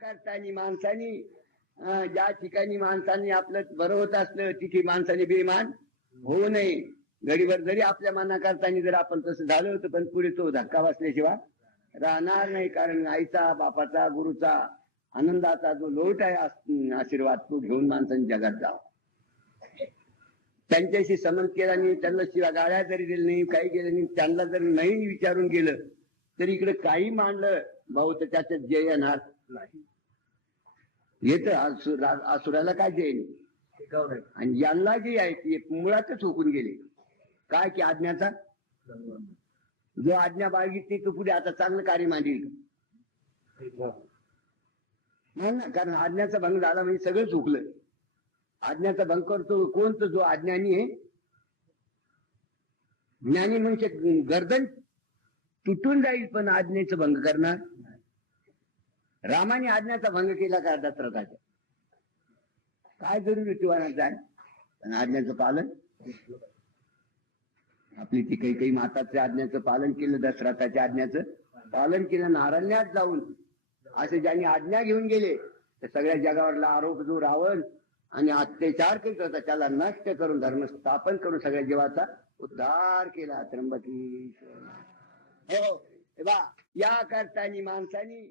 करताना माणसानी ज्या ठिकाणी माणसांनी आपलं बरं होत असलं तिथे माणसाने बेमान होऊ नये. गडीवर जरी आपल्या मना करताना जर आपण तसं झालं होतं पण पुढे तो धक्का बसल्याशिवाय राहणार नाही. कारण आईचा बापाचा गुरुचा आनंदाचा जो लोट आहे आशीर्वाद तो घेऊन माणसाने जगात जावं. त्यांच्याशी समज केला नाही त्यांना शिवा गाड्या जरी दिल्या नाही काही केलं नाही त्यांना जर नाही विचारून गेलं तर इकडे काही मांडलं भाऊ तर त्याच्यात जय येणार. येत असुराला काय नाही. आणि यांना जे आहे ते मुळातच हुकून गेले. काय की आज्ञाचा? जो आज्ञा बाळगितली तो पुढे आता चांगलं कार्य मांडील नाही ना कारण आज्ञाचा भंग झाला म्हणजे सगळं चुकलं आज्ञाचा भंग करतो कोण तर जो अज्ञानी आहे. ज्ञानी म्हणजे गर्दन तुटून जाईल पण आज्ञेचं भंग करणार? रामाने आज्ञाचा भंग केला का दशरथाच्या? काय जरुरी तुवानाचं आहे पण आज्ञाचं पालन? आपली ती काही काही माताच्या आज्ञाचं पालन केलं दशरथाच्या आज्ञाचं पालन केलं नारण्यात जाऊन असे ज्यांनी आज्ञा घेऊन गेले तर सगळ्या जगावरला आरोप जो रावण आणि अत्याचार करीत होता त्याला नष्ट करून धर्म स्थापन करून सगळ्या जीवाचा उद्धार केला त्र्यंबकी हो बा या करतानी माणसानी